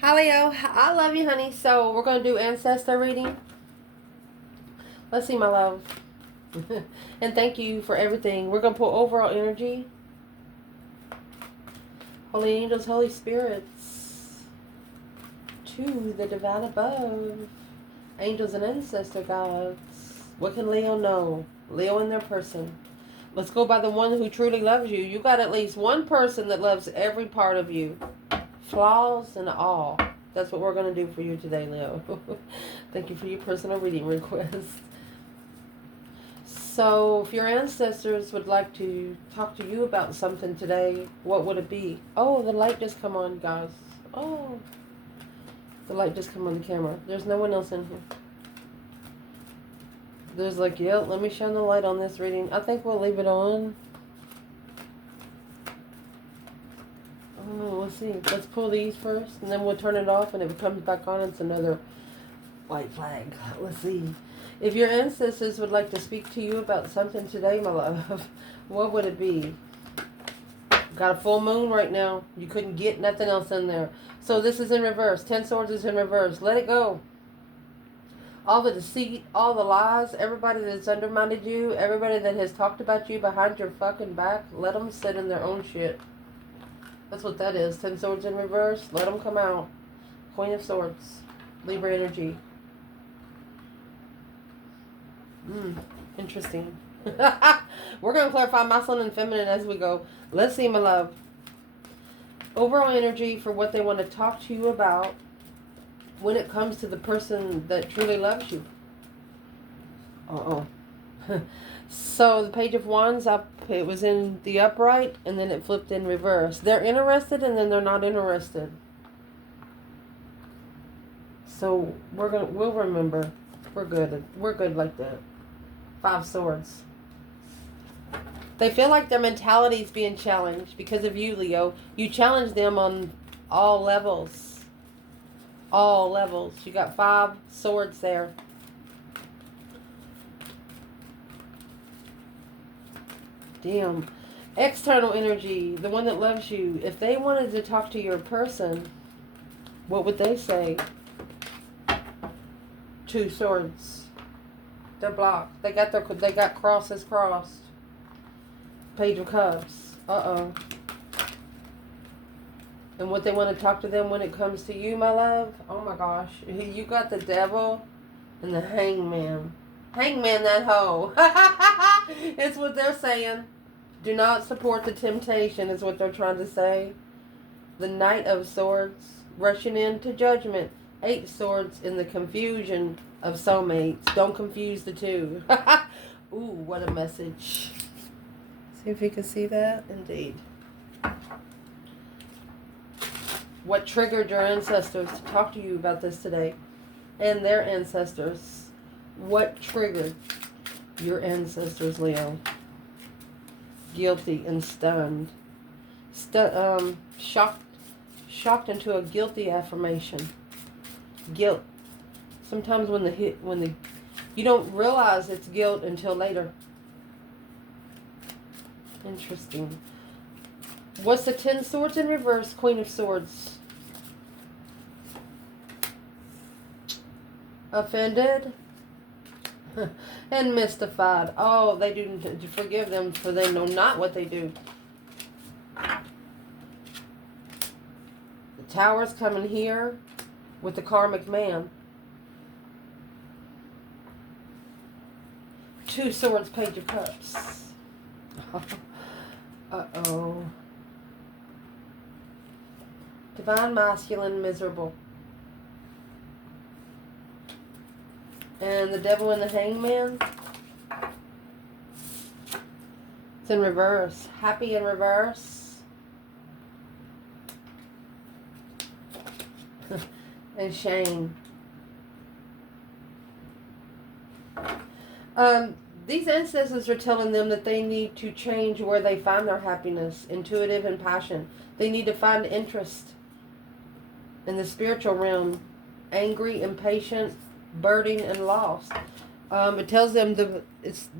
Hi Leo, I love you, honey. So we're gonna do ancestor reading. Let's see, my love. And thank you for everything. We're gonna pull overall energy. Holy angels, Holy spirits, to the divine above, angels and ancestor gods. What can Leo know? Leo in their person. Let's go by the one who truly loves you. You got at least one person that loves every part of you, flaws and all. That's what we're going to do for you today, Leo. Thank you for your personal reading request. So, if your ancestors would like to talk to you about something today, what would it be? Oh, the light just come on, guys. Oh, the light just come on the camera. There's no one else in here. There's like, yeah, let me shine the light on this reading. I think we'll leave it on. Oh, let's see. Let's pull these first, and then we'll turn it off, and if it comes back on, it's another white flag. Let's see. If your ancestors would like to speak to you about something today, my love, what would it be? Got a full moon right now. You couldn't get nothing else in there. So this is in reverse. 10 swords is in reverse. Let it go. All the deceit, all the lies, everybody that's undermined you, everybody that has talked about you behind your fucking back, let them sit in their own shit. That's what that is. 10 swords in reverse. Let them come out. Queen of Swords. Libra energy. Interesting. We're going to clarify masculine and feminine as we go. Let's see, my love. Overall energy for what they want to talk to you about when it comes to the person that truly loves you. Uh-oh. So the Page of Wands up, it was in the upright, and then it flipped in reverse. They're interested, and then they're not interested. So we'll remember. We're good. We're good like that. 5 swords. They feel like their mentality is being challenged because of you, Leo. You challenge them on all levels. All levels. You got 5 swords there. Damn. External energy, the one that loves you. If they wanted to talk to your person, what would they say? 2 swords. They're blocked. They got crosses crossed. Page of Cups. Uh-oh. And what they want to talk to them when it comes to you, my love? Oh my gosh. You got the devil and the hangman. Hangman that hoe. It's what they're saying. Do not support the temptation is what they're trying to say. The Knight of Swords. Rushing into judgment. 8 swords in the confusion of soulmates. Don't confuse the two. Ooh, what a message. See if you can see that. Indeed. What triggered your ancestors to talk to you about this today? And their ancestors. What triggered your ancestors, Leo? Guilty and stunned. Shocked into a guilty affirmation. Guilt. Sometimes when you don't realize it's guilt until later. Interesting. What's the 10 swords in reverse? Queen of Swords. Offended and mystified. Oh, they do forgive them, for they know not what they do. The Tower's coming here with the karmic man. 2 swords, Page of Cups. Uh-oh. Divine masculine, miserable. And the devil and the hangman. It's in reverse. Happy in reverse. And shame. These ancestors are telling them that they need to change where they find their happiness, intuitive and passion. They need to find interest in the spiritual realm. Angry, impatient, burdened, and lost. It tells them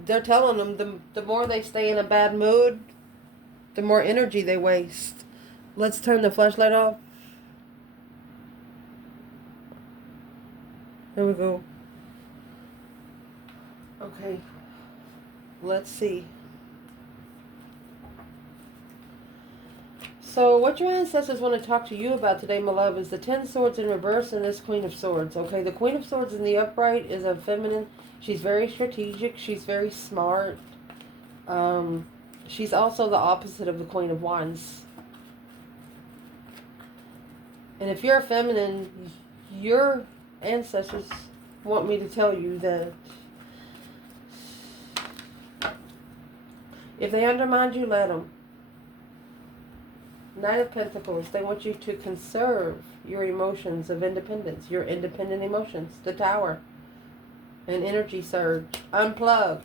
they're telling them the more they stay in a bad mood, the more energy they waste. Let's turn the flashlight off. Here we go. Okay. Let's see. So what your ancestors want to talk to you about today, my love, is the 10 swords in reverse and this Queen of Swords. Okay, the Queen of Swords in the upright is a feminine. She's very strategic. She's very smart. She's also the opposite of the Queen of Wands. And if you're a feminine, your ancestors want me to tell you that if they undermine you, let them. Knight of Pentacles, they want you to conserve your emotions of independence, your independent emotions, the Tower, an energy surge, unplug.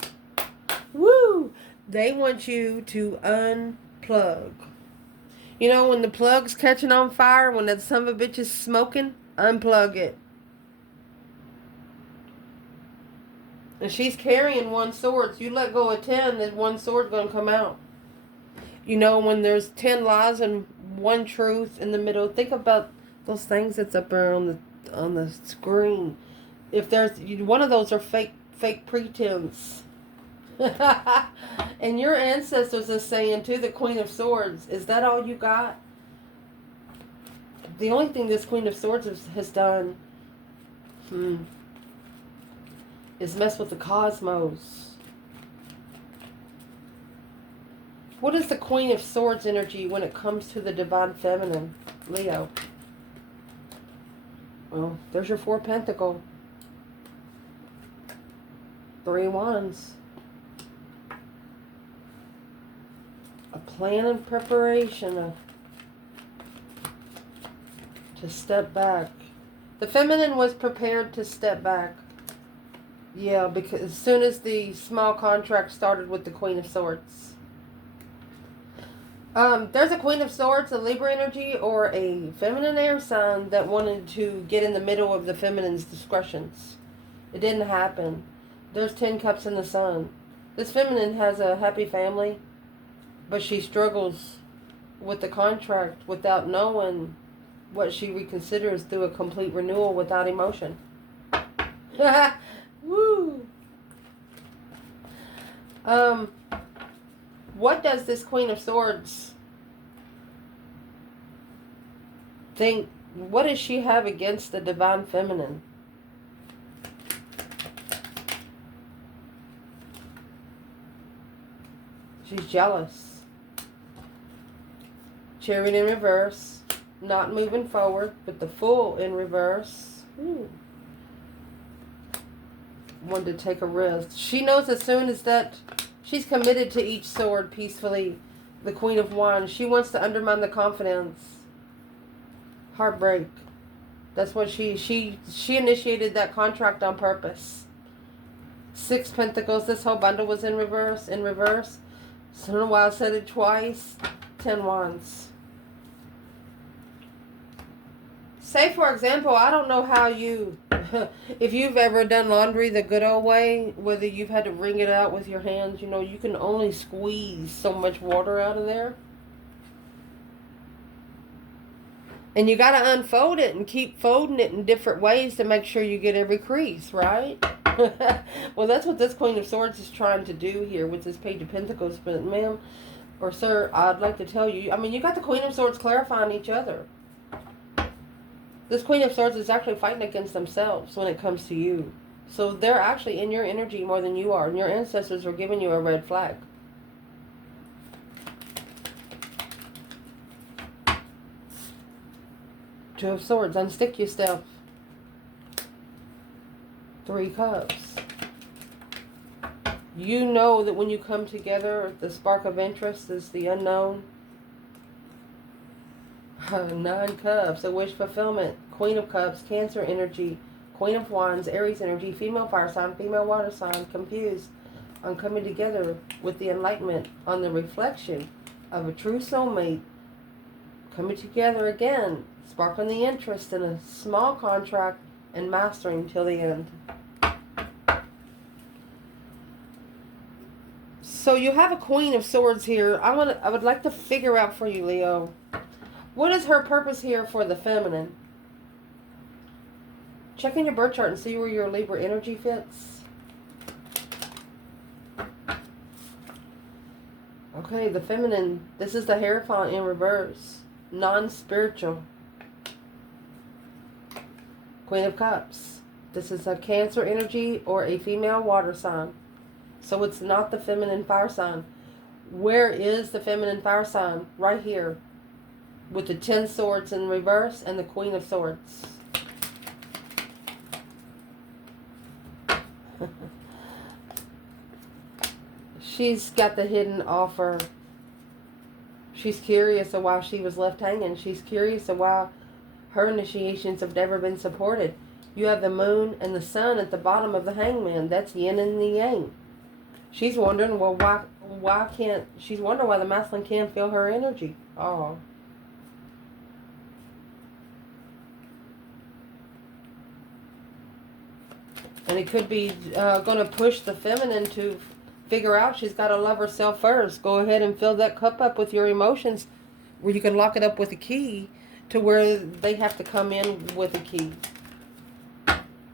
Woo! They want you to unplug. You know, when the plug's catching on fire, when that son of a bitch is smoking, unplug it. And she's carrying one sword. So you let go of 10, that one sword's going to come out. You know, when there's 10 lies and one truth in the middle, think about those things that's up there on the screen. If there's one of those are fake pretense. And your ancestors are saying to the Queen of Swords, is that all you got? The only thing this Queen of Swords has done is mess with the cosmos. What is the Queen of Swords energy when it comes to the Divine Feminine, Leo? Well, there's your 4 Pentacle. 3 Wands. A plan and preparation to step back. The feminine was prepared to step back. Yeah, because as soon as the small contract started with the Queen of Swords. There's a Queen of Swords, a Libra energy, or a feminine air sign that wanted to get in the middle of the feminine's discretions. It didn't happen. There's 10 cups in the sun. This feminine has a happy family, but she struggles with the contract without knowing what she reconsiders through a complete renewal without emotion. Woo! What does this Queen of Swords think? What does she have against the Divine Feminine? She's jealous. Chariot in reverse. Not moving forward, but the Fool in reverse. Wanted to take a risk. She knows as soon as that she's committed to each sword peacefully. The Queen of Wands. She wants to undermine the confidence. Heartbreak. That's what she initiated that contract on purpose. 6 Pentacles. This whole bundle was in reverse. In reverse. So I don't know why I said it twice. 10 Wands. Say, for example, I don't know how you, if you've ever done laundry the good old way, whether you've had to wring it out with your hands, you know, you can only squeeze so much water out of there. And you got to unfold it and keep folding it in different ways to make sure you get every crease, right? Well, that's what this Queen of Swords is trying to do here with this Page of Pentacles. But, ma'am, or sir, I'd like to tell you, I mean, you got the Queen of Swords clarifying each other. This Queen of Swords is actually fighting against themselves when it comes to you. So they're actually in your energy more than you are. And your ancestors are giving you a red flag. Two of Swords. Unstick yourself. 3 Cups. You know that when you come together, the spark of interest is the unknown. 9 Cups, a wish fulfillment. Queen of Cups, Cancer energy. Queen of Wands, Aries energy. Female fire sign, female water sign. Confused on coming together with the enlightenment on the reflection of a true soulmate. Coming together again. Sparkling the interest in a small contract and mastering till the end. So you have a Queen of Swords here. I would like to figure out for you, Leo. What is her purpose here for the feminine? Check in your birth chart and see where your Libra energy fits. Okay, the feminine. This is the Hierophant in reverse. Non-spiritual. Queen of Cups. This is a Cancer energy or a female water sign. So it's not the feminine fire sign. Where is the feminine fire sign? Right here. With the 10 swords in reverse and the Queen of Swords. She's got the hidden offer. She's curious of why she was left hanging. She's curious of why her initiations have never been supported. You have the moon and the sun at the bottom of the hangman. That's yin and the yang. She's wondering, well, why can't, she's wondering why the masculine can't feel her energy. Oh. And it could be going to push the feminine to figure out she's got to love herself first. Go ahead and fill that cup up with your emotions, where you can lock it up with a key to where they have to come in with a key.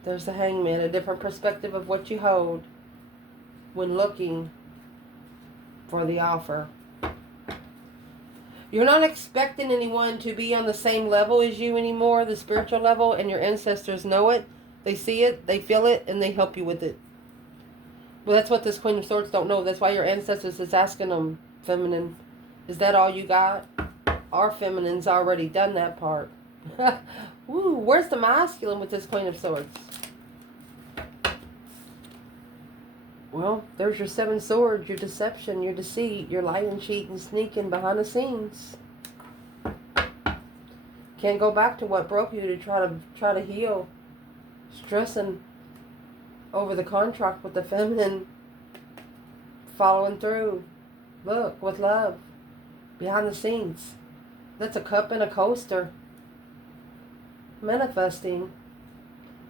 There's the hangman, a different perspective of what you hold when looking for the offer. You're not expecting anyone to be on the same level as you anymore, the spiritual level, and your ancestors know it. They see it, they feel it, and they help you with it. Well, that's what this Queen of Swords don't know. That's why your ancestors is asking them, feminine, is that all you got? Our feminine's already done that part. Woo, where's the masculine with this Queen of Swords? Well, there's your 7 swords, your deception, your deceit, your lying, cheating, sneaking behind the scenes. Can't go back to what broke you to try to heal. Stressing over the contract with the feminine, following through. Look, with love, behind the scenes. That's a cup and a coaster. Manifesting.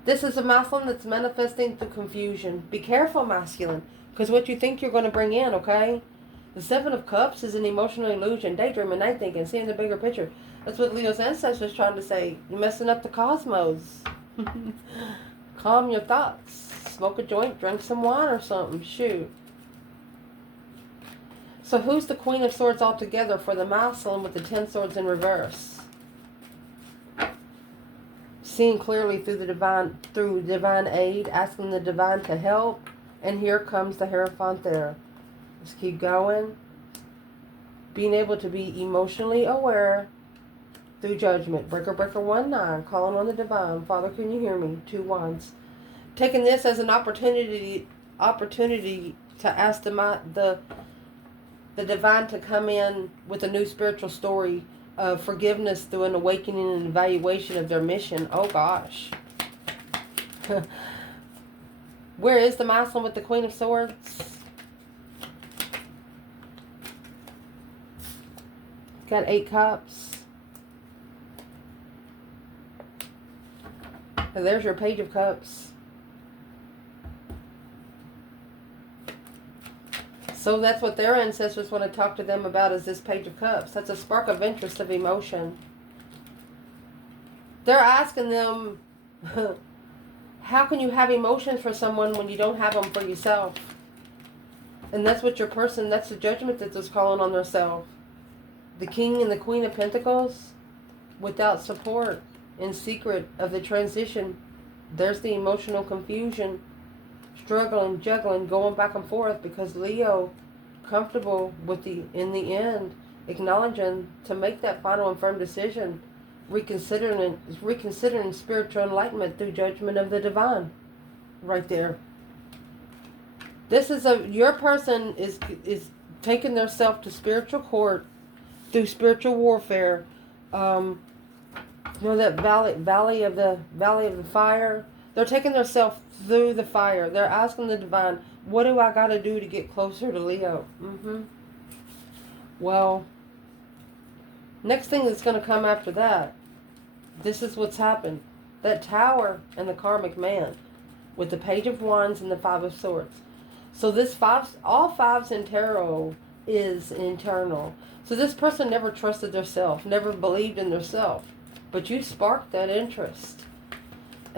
This is a masculine that's manifesting through confusion. Be careful, masculine, because what you think you're going to bring in, okay? The 7 of Cups is an emotional illusion, daydreaming, night thinking, seeing the bigger picture. That's what Leo's ancestors trying to say. You're messing up the cosmos. Calm your thoughts. Smoke a joint, drink some wine or something. Shoot. So who's the Queen of Swords altogether for the masculine with the 10 swords in reverse? Seeing clearly through divine aid, asking the divine to help, and here comes the Hierophant there. Let's keep going. Being able to be emotionally aware through judgment. Breaker 1-9, calling on the divine. Father, can you hear me? 2 wands. Taking this as an opportunity to ask the divine to come in with a new spiritual story of forgiveness through an awakening and evaluation of their mission. Oh gosh. Where is the masculine with the Queen of Swords? Got 8 cups. And there's your Page of Cups. So that's what their ancestors want to talk to them about, is this Page of Cups. That's a spark of interest, of emotion. They're asking them, how can you have emotions for someone when you don't have them for yourself? And that's what your person, that's the judgment that is calling on themselves. The King and the Queen of Pentacles, without support, in secret of the transition. There's the emotional confusion. Struggling, juggling, going back and forth, because Leo, comfortable with in the end, acknowledging to make that final and firm decision, reconsidering spiritual enlightenment through judgment of the divine. Right there. This is your person is taking their self to spiritual court through spiritual warfare. You know that valley of the fire. They're taking themselves through the fire. They're asking the divine, what do I got to do to get closer to Leo? Well, next thing that's going to come after that, this is what's happened. That Tower and the Karmic Man with the Page of Wands and the 5 of Swords. So this all 5s in tarot is internal. So this person never trusted their self, never believed in their self. But you sparked that interest.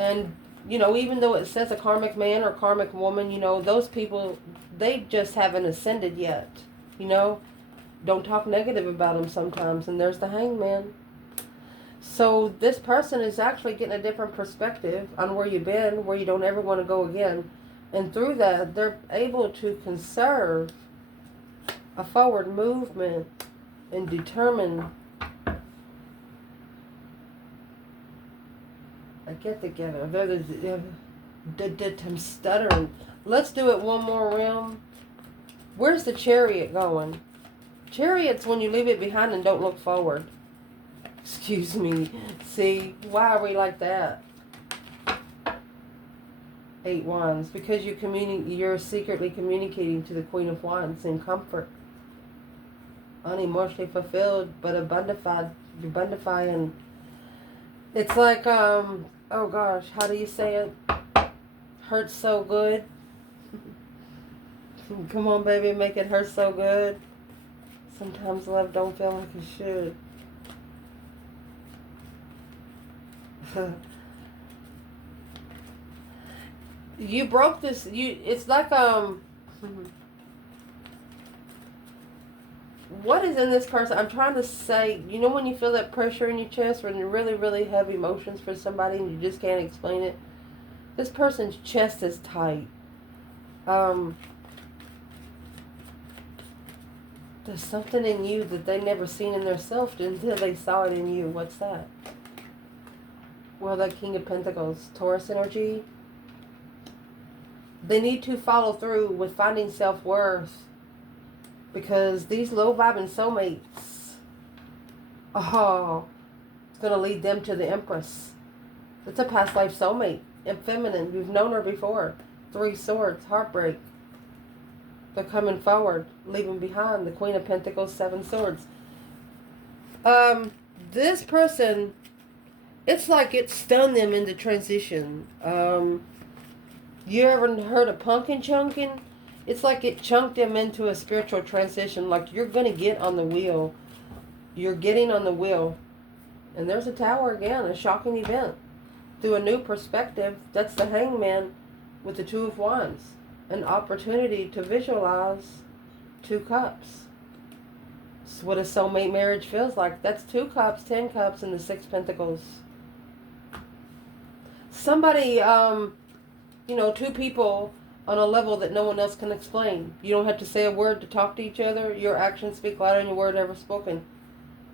And, you know, even though it says a karmic man or karmic woman, you know, those people, they just haven't ascended yet. You know, don't talk negative about them sometimes. And there's the hangman. So this person is actually getting a different perspective on where you've been, where you don't ever want to go again. And through that, they're able to conserve a forward movement and determine a get together. I'm stuttering. Let's do it one more round. Where's the Chariot going? Chariot's when you leave it behind and don't look forward. Excuse me. See, why are we like that? 8 Wands. Because you're secretly communicating to the Queen of Wands in comfort. Unemotionally fulfilled, but abundified. You're abundifying. It's like, oh gosh, how do you say it? Hurts so good. Come on, baby, make it hurt so good. Sometimes love don't feel like it should. You broke this. It's like what is in this person? I'm trying to say, you know, when you feel that pressure in your chest, when you really, really have emotions for somebody and you just can't explain it. This person's chest is tight. There's something in you that they never seen in themselves until they saw it in you. What's that? Well, the King of Pentacles, Taurus energy. They need to follow through with finding self-worth, because these low-vibing soulmates, it's going to lead them to the Empress. It's a past life soulmate, and feminine. You've known her before. 3 Swords, heartbreak. They're coming forward, leaving behind the Queen of Pentacles, 7 Swords. This person, it's like it stunned them into transition. You ever heard of pumpkin chunking? It's like it chunked them into a spiritual transition. Like you're going to get on the wheel. You're getting on the wheel. And there's a Tower again, a shocking event. Through a new perspective, that's the Hangman with the 2 of Wands. An opportunity to visualize 2 cups. It's what a soulmate marriage feels like. That's 2 cups, 10 cups, and the 6 Pentacles. Somebody, you know, 2 people on a level that no one else can explain. You don't have to say a word to talk to each other. Your actions speak louder than your word ever spoken.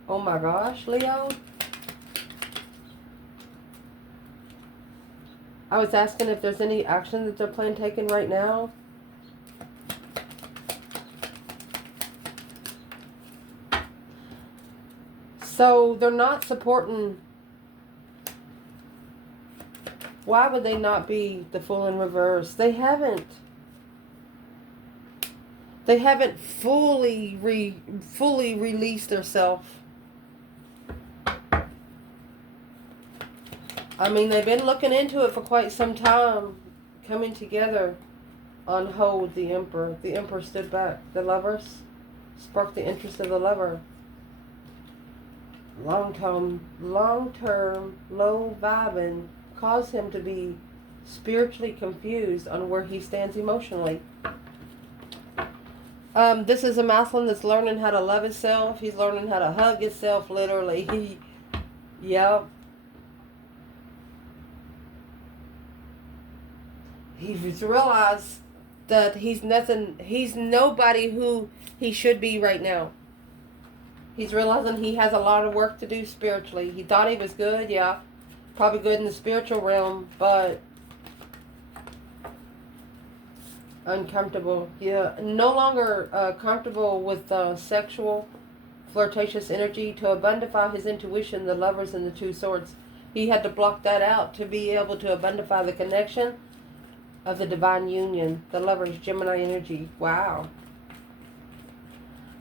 Oh my gosh, Leo. I was asking if there's any action that they're planning taking right now. So they're not supporting. Why would they not be the Fool in reverse? They haven't fully released themselves. I mean, they've been looking into it for quite some time, coming together on hold. The Emperor. The Emperor stood back. The Lovers sparked the interest of the Lover. Long-term, low vibing caused him to be spiritually confused on where he stands emotionally. This is a masculine that's learning how to love himself. He's learning how to hug himself, literally. Yep. He's realized that he's nobody who he should be right now. He's realizing he has a lot of work to do spiritually. He thought he was good, yeah. Probably good in the spiritual realm, but uncomfortable. Yeah, no longer comfortable with sexual, flirtatious energy. To abundify his intuition, the Lovers and the 2 Swords. He had to block that out to be able to abundify the connection of the divine union. The Lovers, Gemini energy. Wow.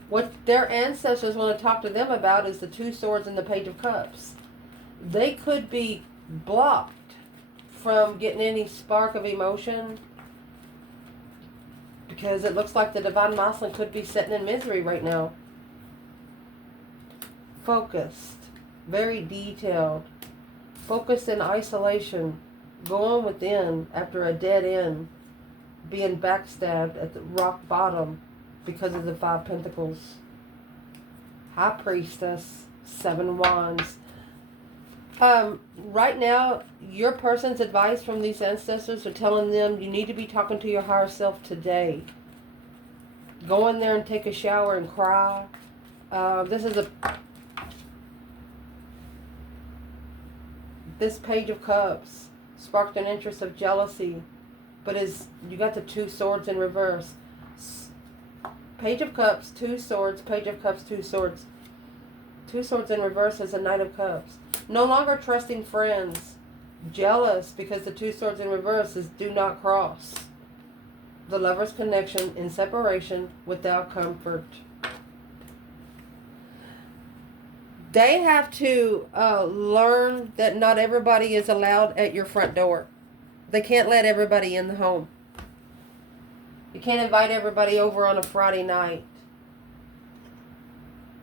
What their ancestors want to talk to them about is the 2 Swords and the Page of Cups. They could be blocked from getting any spark of emotion because it looks like the divine masculine could be sitting in misery right now. Focused. Very detailed. Focused in isolation. going within after a dead end, being backstabbed at the rock bottom because of the 5 Pentacles. High Priestess, 7 Wands. Right now, your person's advice from these ancestors are telling them you need to be talking to your higher self today. Go in there and take a shower and cry. This Page of Cups sparked an interest of jealousy, but you got the 2 swords in reverse. Page of Cups, 2 swords, Page of Cups, 2 swords. 2 swords in reverse is a Knight of Cups. No longer trusting friends. Jealous because the 2 swords in reverse is do not cross. The Lover's connection in separation without comfort. They have to learn that not everybody is allowed at your front door. They can't let everybody in the home. You can't invite everybody over on a Friday night.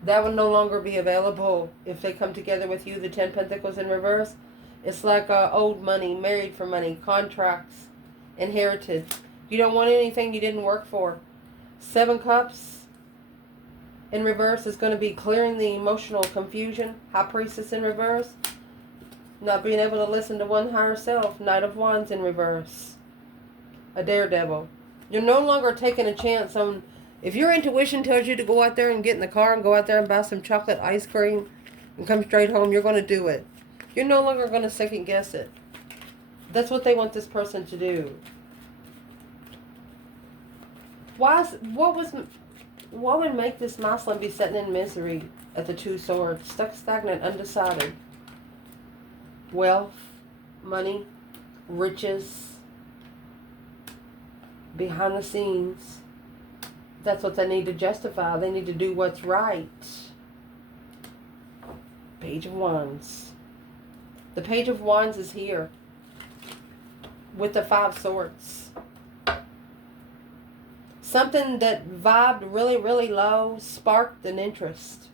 That will no longer be available if they come together with you. The 10 Pentacles in reverse. It's like old money, married for money, contracts, inherited. You don't want anything you didn't work for. 7 Cups in reverse is going to be clearing the emotional confusion. High Priestess in reverse. Not being able to listen to one higher self. Knight of Wands in reverse. A daredevil. You're no longer taking a chance on... If your intuition tells you to go out there and get in the car and go out there and buy some chocolate ice cream and come straight home, you're going to do it. You're no longer going to second guess it. That's what they want this person to do. What would make this masculine be sitting in misery at the 2 swords? Stuck, stagnant, undecided. Wealth, money, riches, behind the scenes. That's what they need to justify. They need to do what's right. Page of Wands. The Page of Wands is here with the 5 swords. Something that vibed really, really low sparked an interest.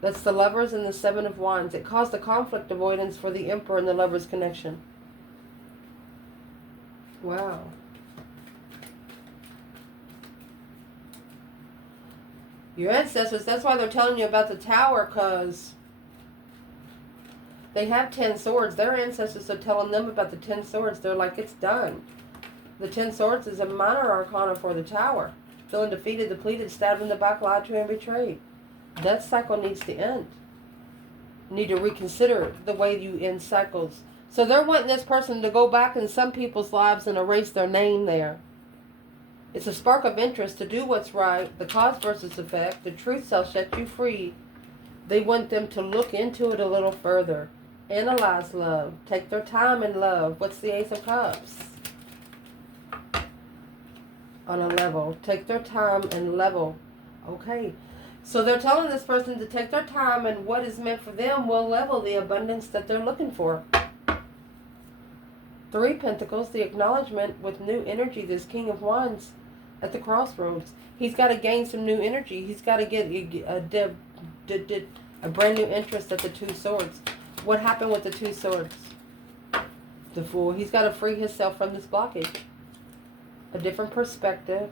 That's the Lovers and the 7 of Wands. It caused a conflict avoidance for the Emperor and the Lovers connection. Wow. Your ancestors, that's why they're telling you about the Tower, because they have 10 swords. Their ancestors are telling them about the 10 swords. They're like, it's done. The 10 swords is a minor arcana for the Tower. Feeling defeated, depleted, stabbed in the back, lied to, and betrayed. That cycle needs to end. You need to reconsider the way you end cycles. So they're wanting this person to go back in some people's lives and erase their name there. It's a spark of interest to do what's right, the cause versus effect, the truth shall set you free. They want them to look into it a little further. Analyze love. Take their time in love. What's the Ace of Cups? On a level. Take their time and level. Okay. So they're telling this person to take their time, and what is meant for them will level the abundance that they're looking for. 3 Pentacles, the acknowledgement with new energy, this King of Wands at the crossroads. He's got to gain some new energy. He's got to get a brand new interest at the 2 swords. What happened with the 2 swords? The Fool. He's got to free himself from this blockage. A different perspective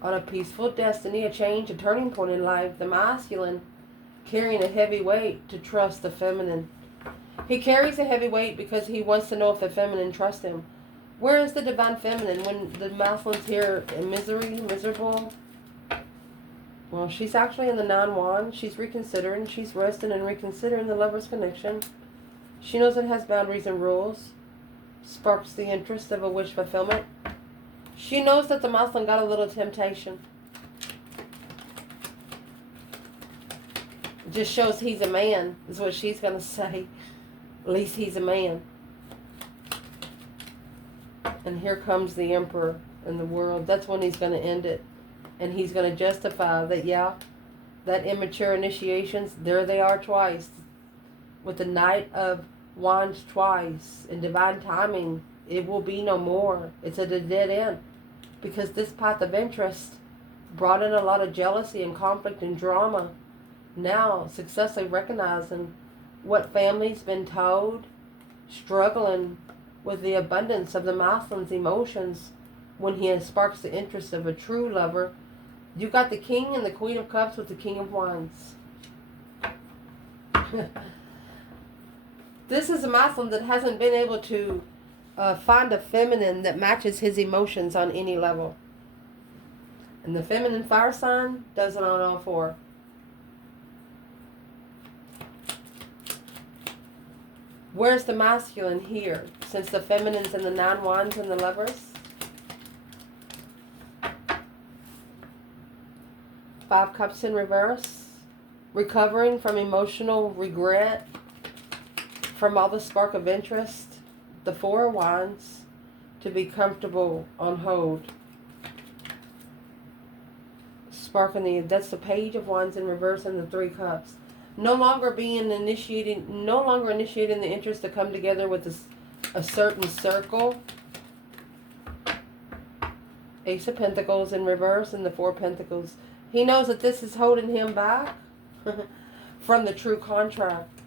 on a peaceful destiny, a change, a turning point in life. The masculine carrying a heavy weight to trust the feminine. He carries a heavy weight because he wants to know if the feminine trusts him. Where is the divine feminine when the masculine's here in misery, miserable? Well, she's actually in the 9 Wands. She's reconsidering. She's resting and reconsidering the Lover's connection. She knows it has boundaries and rules. Sparks the interest of a wish fulfillment. She knows that the masculine got a little temptation. It just shows he's a man, is what she's going to say. At least he's a man. And here comes the Emperor in the world. That's when he's going to end it. And he's going to justify that, yeah, that immature initiations, there they are twice. With the Knight of Wands twice. In divine timing, it will be no more. It's at a dead end. Because this path of interest brought in a lot of jealousy and conflict and drama. Now, successfully recognizing what family's been told, struggling with the abundance of the masculine's emotions when he sparks the interest of a true lover. You got the King and the Queen of Cups with the King of Wands. This is a masculine that hasn't been able to find a feminine that matches his emotions on any level. And the feminine fire sign does it on all four. Where's the masculine here? Since the feminine's in the 9 Wands and the Lovers. 5 Cups in reverse. Recovering from emotional regret. From all the spark of interest. The 4 Wands. To be comfortable on hold. Sparking that's the Page of Wands in reverse and the 3 Cups. No longer initiating the interest to come together with a certain circle. Ace of Pentacles in reverse and the 4 Pentacles. He knows that this is holding him back from the true contract.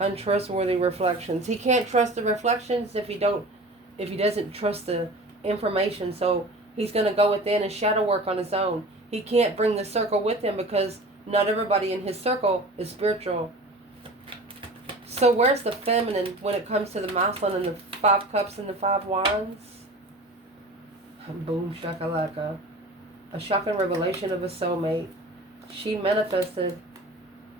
Untrustworthy reflections. He can't trust the reflections if he doesn't trust the information. So he's going to go within and shadow work on his own. He can't bring the circle with him because not everybody in his circle is spiritual. So where's the feminine when it comes to the masculine and the 5 Cups and the 5 Wands? Boom shakalaka. A shocking revelation of a soulmate. She manifested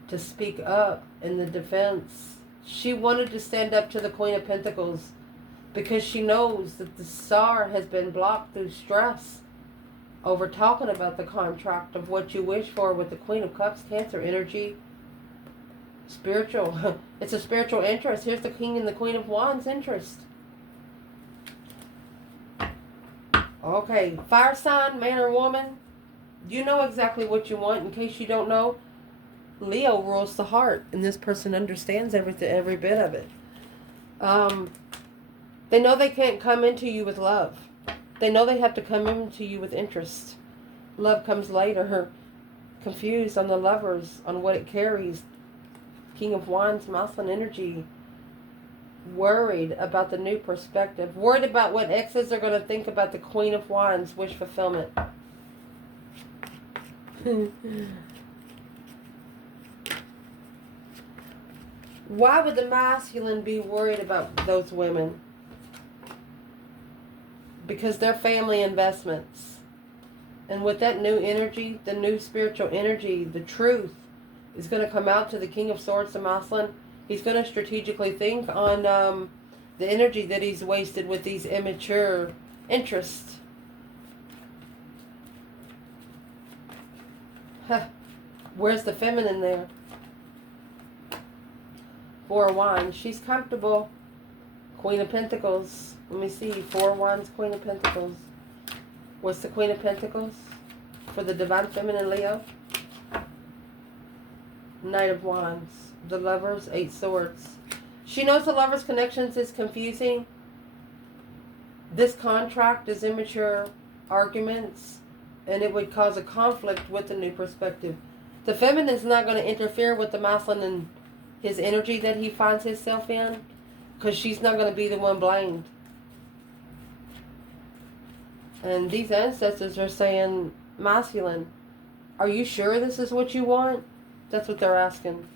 to speak up in the defense. She wanted to stand up to the Queen of Pentacles because she knows that the star has been blocked through stress over talking about the contract of what you wish for with the Queen of Cups, Cancer energy. Spiritual. It's a spiritual interest. Here's the King and the Queen of Wands interest. Okay, fire sign, man or woman, you know exactly what you want. In case you don't know, Leo rules the heart, and this person understands every bit of it. They know they can't come into you with love. They know they have to come into you with interest. Love comes later. Confused on the Lovers, on what it carries. King of Wands, masculine energy. Worried about the new perspective. Worried about what exes are going to think about the Queen of Wands, wish fulfillment. Why would the masculine be worried about those women? Because they're family investments. And with that new energy, the new spiritual energy, the truth is going to come out to the King of Swords, the masculine. He's going to strategically think on the energy that he's wasted with these immature interests. Where's the feminine there? 4 of Wands. She's comfortable. Queen of Pentacles. Let me see. 4 of Wands, Queen of Pentacles. What's the Queen of Pentacles for the Divine Feminine Leo? Knight of Wands. The Lovers, 8 Swords. She knows the Lovers' connections is confusing. This contract is immature arguments, and it would cause a conflict with the new perspective. The feminine is not going to interfere with the masculine and his energy that he finds himself in, because she's not going to be the one blamed. And these ancestors are saying, masculine, are you sure this is what you want? That's what they're asking.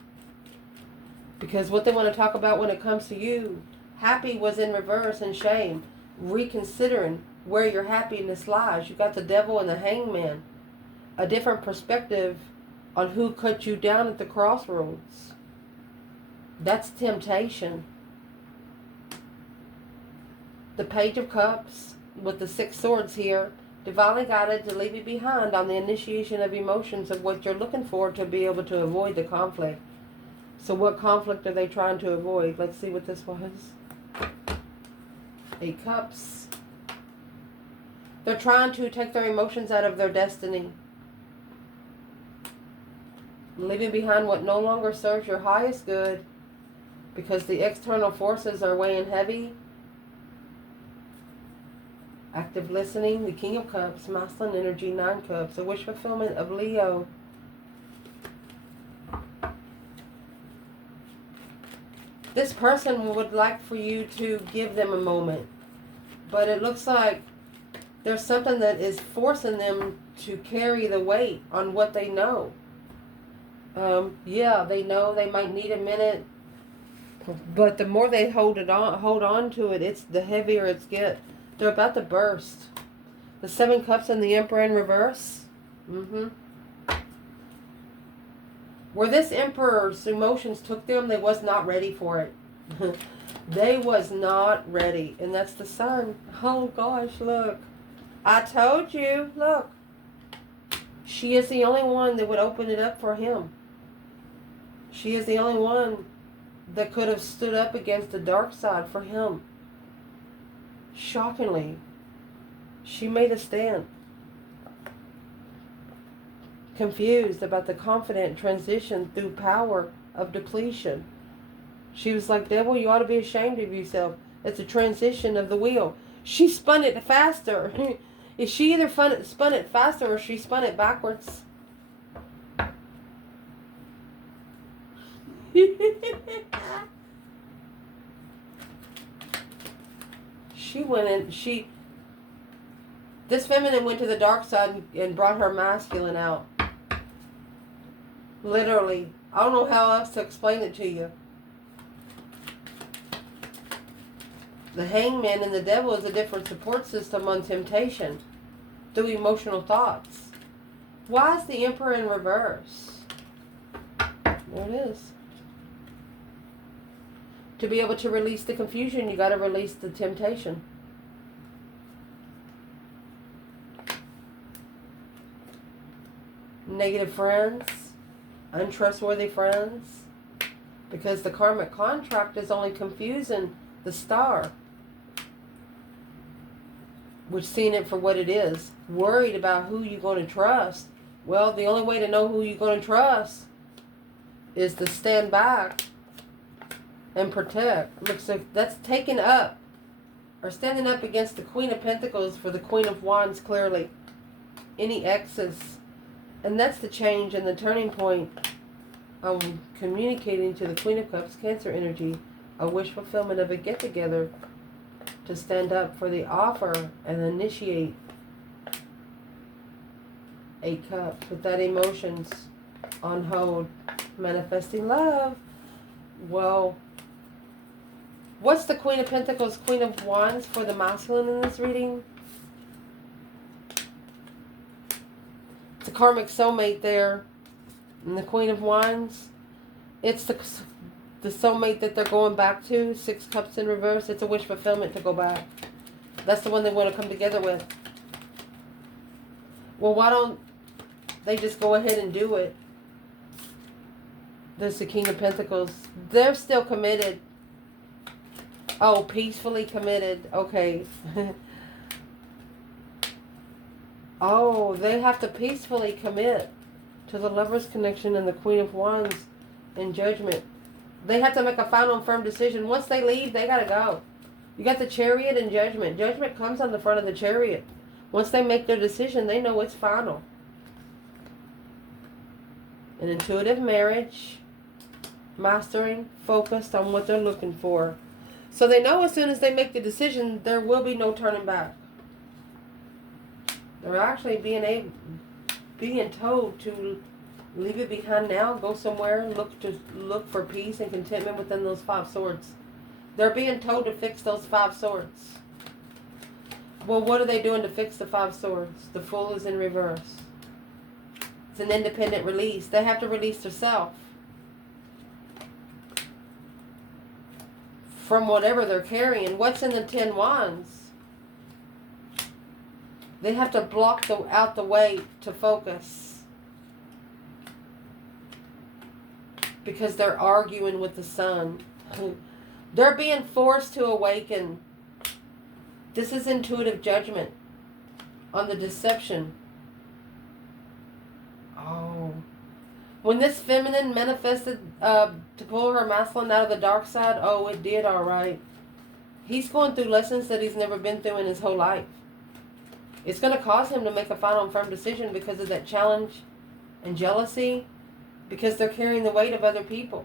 Because what they want to talk about when it comes to you, happy was in reverse and shame. Reconsidering where your happiness lies. You got the Devil and the Hangman. A different perspective on who cut you down at the crossroads. That's temptation. The Page of Cups with the 6 Swords here. Divinely guided to leave you behind on the initiation of emotions of what you're looking for to be able to avoid the conflict. So what conflict are they trying to avoid? Let's see what this was. 8 Cups. They're trying to take their emotions out of their destiny. Leaving behind what no longer serves your highest good because the external forces are weighing heavy. Active listening, the King of Cups, masculine energy, 9 Cups, a wish fulfillment of Leo. This person would like for you to give them a moment. But it looks like there's something that is forcing them to carry the weight on what they know. Yeah, they know they might need a minute. But the more they hold on to it, it's the heavier it's get. They're about to burst. The 7 Cups and the Emperor in reverse. Where this Emperor's emotions took them, they was not ready for it. They was not ready. And that's the Sun. Oh gosh, look. I told you. Look. She is the only one that would open it up for him. She is the only one that could have stood up against the dark side for him. Shockingly, she made a stand. Confused about the confident transition through power of depletion. She was like, devil, you ought to be ashamed of yourself. It's a transition of the wheel. She spun it faster. Is she either spun it faster or she spun it backwards? She went in, this feminine went to the dark side and brought her masculine out. Literally. I don't know how else to explain it to you. The Hangman and the Devil is a different support system on temptation through emotional thoughts. Why is the Emperor in reverse? There it is. To be able to release the confusion, you got to release the temptation. Negative friends, untrustworthy friends, because the karmic contract is only confusing the star, which seeing it for what it is, worried about who you're going to trust. Well, the only way to know who you're going to trust is to stand back and protect. Looks like that's taken up or standing up against the Queen of Pentacles for the Queen of Wands, clearly. Any excess. And that's the change and the turning point. Communicating to the Queen of Cups, Cancer energy, a wish fulfillment of a get-together to stand up for the offer and initiate 8 Cups with that emotions on hold, manifesting love. Well, what's the Queen of Pentacles, Queen of Wands for the masculine in this reading? It's a karmic soulmate there. And the Queen of Wands, it's the soulmate that they're going back to. 6 Cups in reverse. It's a wish fulfillment to go back. That's the one they want to come together with. Well, why don't they just go ahead and do it? There's the King of Pentacles. They're still committed. Oh, peacefully committed. Okay. Oh, they have to peacefully commit to the Lover's connection and the Queen of Wands in Judgment. They have to make a final and firm decision. Once they leave, they got to go. You got the Chariot and Judgment. Judgment comes on the front of the Chariot. Once they make their decision, they know it's final. An intuitive marriage, mastering, focused on what they're looking for. So they know as soon as they make the decision, there will be no turning back. They're actually being told to leave it behind now, go somewhere, look for peace and contentment within those 5 swords. They're being told to fix those 5 swords. Well, what are they doing to fix the 5 swords? The Fool is in reverse. It's an independent release. They have to release themselves from whatever they're carrying. What's in the 10 Wands? They have to block out the way to focus. Because they're arguing with the Sun. They're being forced to awaken. This is intuitive judgment on the deception. Oh. When this feminine manifested to pull her masculine out of the dark side, oh, it did all right. He's going through lessons that he's never been through in his whole life. It's going to cause him to make a final and firm decision because of that challenge and jealousy, because they're carrying the weight of other people.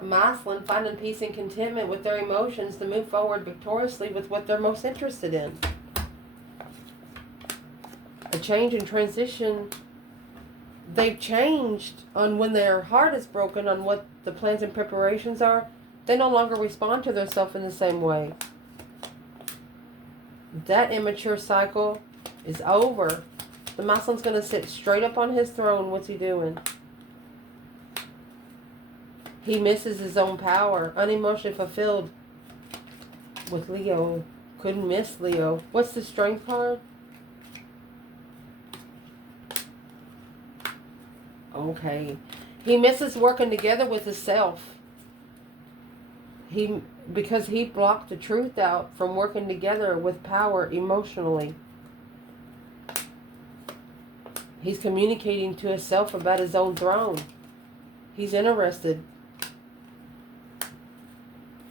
masculine finding peace and contentment with their emotions to move forward victoriously with what they're most interested in. A change and transition. They've changed on when their heart is broken on what the plans and preparations are. They no longer respond to themselves in the same way. That immature cycle is over. The masculine's going to sit straight up on his throne. What's he doing? He misses his own power. Unemotionally fulfilled with Leo. Couldn't miss Leo. What's the strength card? Okay. He misses working together with himself. Because he blocked the truth out from working together with power emotionally. He's communicating to himself about his own throne. He's interested.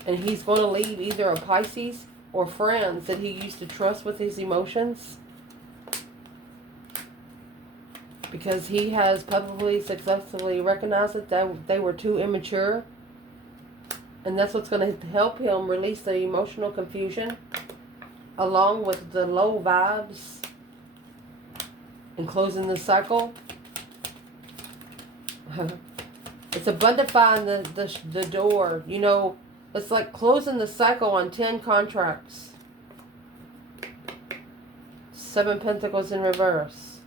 And he's going to leave either a Pisces or friends that he used to trust with his emotions. Because he has publicly, successfully recognized that they were too immature. And that's what's going to help him release the emotional confusion along with the low vibes and closing the cycle. It's abundifying the door. You know, it's like closing the cycle on 10 contracts. 7 Pentacles in reverse.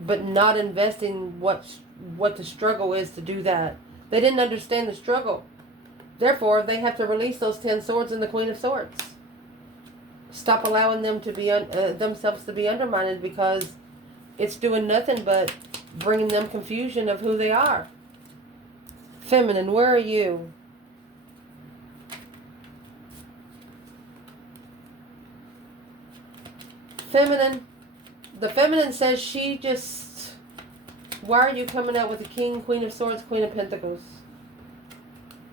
But not investing what the struggle is to do that. They didn't understand the struggle. Therefore, they have to release those 10 swords and the Queen of Swords. Stop allowing them to be themselves to be undermined, because it's doing nothing but bringing them confusion of who they are. Feminine, where are you? Feminine. The feminine says she just... Why are you coming out with the King, Queen of Swords, Queen of Pentacles?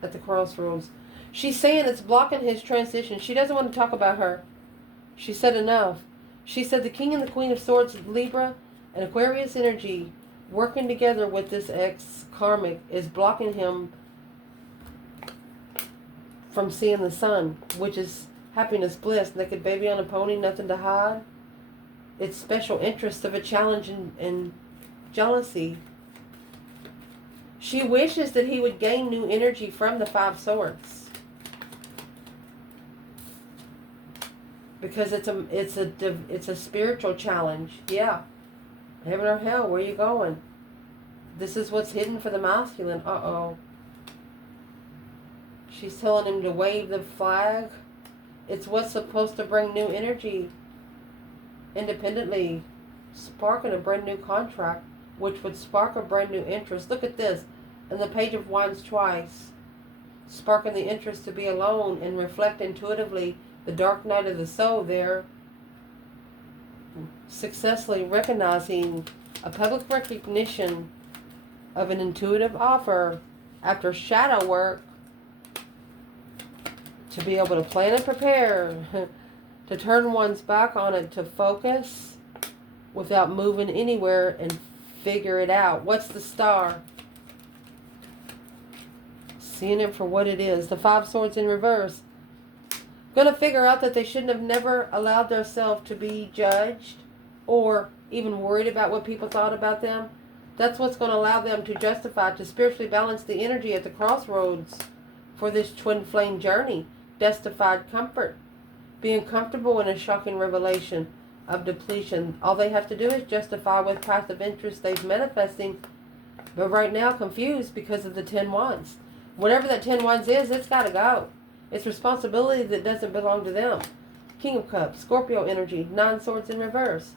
At the crossroads. She's saying it's blocking his transition. She doesn't want to talk about her. She said enough. She said the King and the Queen of Swords, Libra and Aquarius energy, working together with this ex-karmic, is blocking him from seeing the sun, which is happiness, bliss, naked baby on a pony, nothing to hide. It's special interest of a challenge and jealousy. She wishes that he would gain new energy from the 5 swords. Because it's a spiritual challenge. Yeah. Heaven or hell, where are you going? This is what's hidden for the masculine. Uh-oh. She's telling him to wave the flag. It's what's supposed to bring new energy. Independently. Sparking a brand new contract, which would spark a brand new interest. Look at this. And the Page of Wands twice. Sparking the interest to be alone and reflect intuitively the dark night of the soul there. Successfully recognizing a public recognition of an intuitive offer after shadow work to be able to plan and prepare, to turn one's back on it, to focus without moving anywhere and figure it out. What's the star? Seeing it for what it is. The 5 swords in reverse. Going to figure out that they shouldn't have never allowed themselves to be judged or even worried about what people thought about them. That's what's going to allow them to justify, to spiritually balance the energy at the crossroads for this twin flame journey. Justified comfort. Being comfortable in a shocking revelation of depletion. All they have to do is justify with passive interest they've manifesting, but right now confused because of the 10 wands. Whatever that 10 wands is, it's got to go. It's responsibility that doesn't belong to them. King of Cups, Scorpio energy, 9 swords in reverse.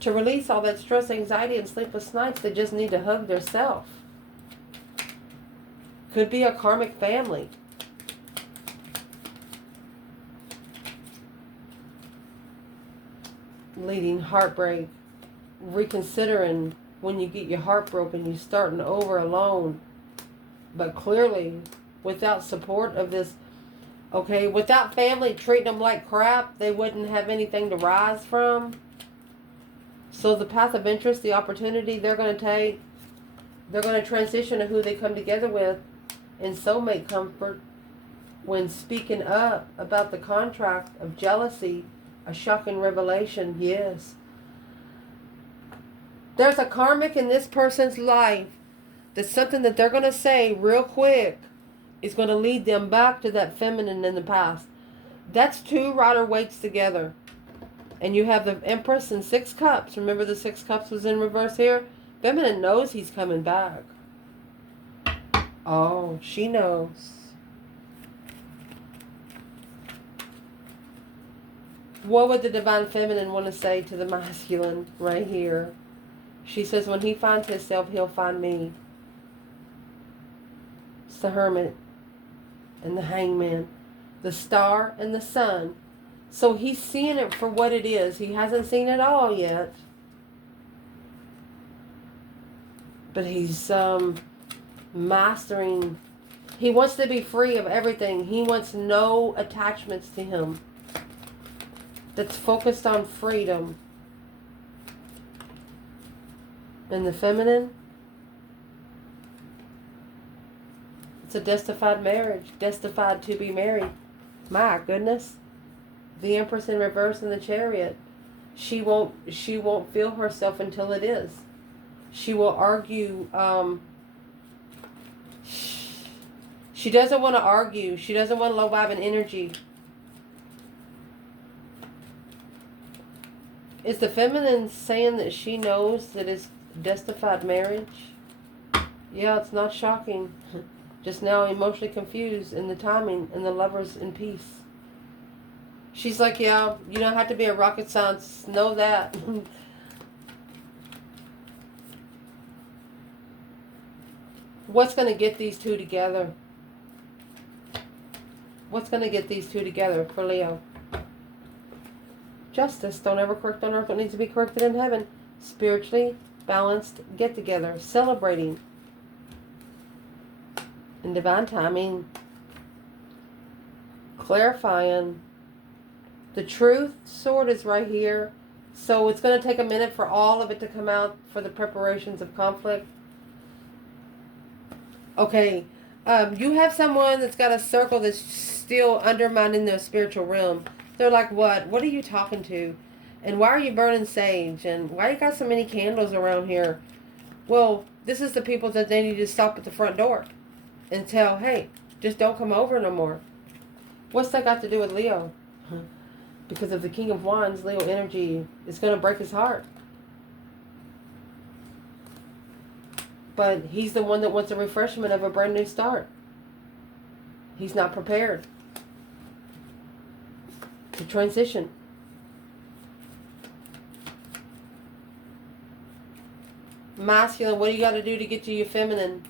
To release all that stress, anxiety, and sleepless nights, they just need to hug their self. Could be a karmic family. Leading heartbreak. Reconsidering when you get your heart broken, you're starting over alone. But clearly, without support of this, okay, without family treating them like crap, they wouldn't have anything to rise from. So the path of interest, the opportunity they're going to take, they're going to transition to who they come together with. and soulmate comfort when speaking up about the contract of jealousy, a shocking revelation, yes. There's a karmic in this person's life that something that they're going to say real quick is going to lead them back to that feminine in the past. That's two Rider-Waite's together. And you have the Empress and 6 Cups. Remember the 6 Cups was in reverse here? Feminine knows he's coming back. Oh, she knows. What would the Divine Feminine want to say to the Masculine right here? She says, when he finds himself, he'll find me. It's the Hermit and the Hangman. The Star and the Sun. So he's seeing it for what it is. He hasn't seen it all yet. But he's mastering. He wants to be free of everything. He wants no attachments to him. That's focused on freedom. And the Feminine, it's a destined marriage, destined to be married. My goodness. The Empress in reverse in the Chariot. She won't feel herself until it is. She will argue. She doesn't want to argue. She doesn't want low vibing energy. Is the Feminine saying that she knows that it's destined marriage? Yeah, it's not shocking. Just now emotionally confused in the timing and the lovers in peace. She's like, yeah, you don't have to be a rocket science. Know that. What's going to get these two together? What's going to get these two together for Leo? Justice. Don't ever correct on earth what needs to be corrected in heaven. Spiritually balanced get-together. Celebrating. In divine timing. Clarifying. The Truth sword is right here. So it's going to take a minute for all of it to come out for the preparations of conflict. Okay. You have someone that's got a circle that's still undermining their spiritual realm. They're like, what? What are you talking to? And why are you burning sage? And why you got so many candles around here? Well, this is the people that they need to stop at the front door and tell, hey, just don't come over no more. What's that got to do with Leo? Because of the King of Wands, Leo energy is going to break his heart. But he's the one that wants a refreshment of a brand new start. He's not prepared to transition. Masculine, what do you got to do to get to your feminine?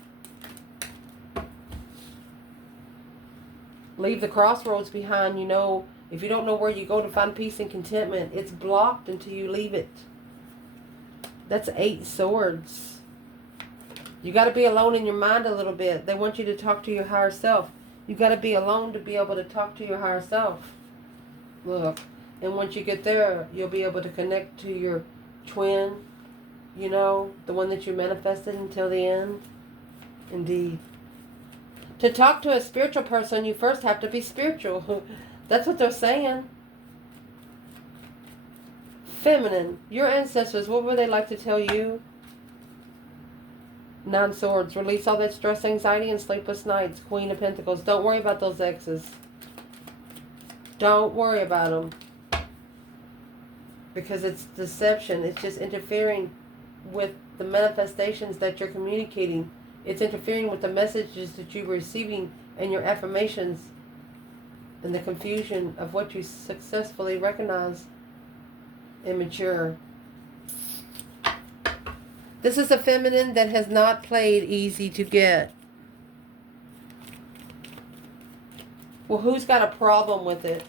Leave the crossroads behind. You know, if you don't know where you go to find peace and contentment, it's blocked until you leave it. That's 8 swords. You got to be alone in your mind a little bit. They want you to talk to your higher self. You got to be alone to be able to talk to your higher self. Look, and once you get there, you'll be able to connect to your twin, you know, the one that you manifested until the end. Indeed. To talk to a spiritual person, you first have to be spiritual. That's what they're saying. Feminine, your ancestors, what would they like to tell you? 9 swords, release all that stress, anxiety, and sleepless nights. Queen of Pentacles, don't worry about those exes. Don't worry about them. Because it's deception. It's just interfering with the manifestations that you're communicating. It's interfering with the messages that you're receiving and your affirmations and the confusion of what you successfully recognize and mature. This is a feminine that has not played easy to get. Well, who's got a problem with it?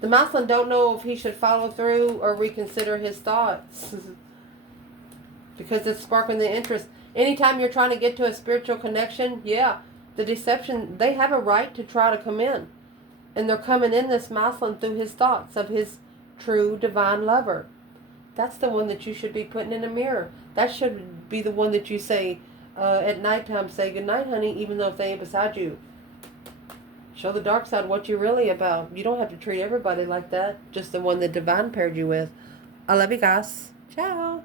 The masculine don't know if he should follow through or reconsider his thoughts. Because it's sparking the interest. Anytime you're trying to get to a spiritual connection, yeah, the deception, they have a right to try to come in. And they're coming in this masculine through his thoughts of his true divine lover. That's the one that you should be putting in the mirror. That should be the one that you say at nighttime, say good night, honey, even though if they ain't beside you. Show the dark side what you're really about. You don't have to treat everybody like that. Just the one that divine paired you with. I love you guys. Ciao.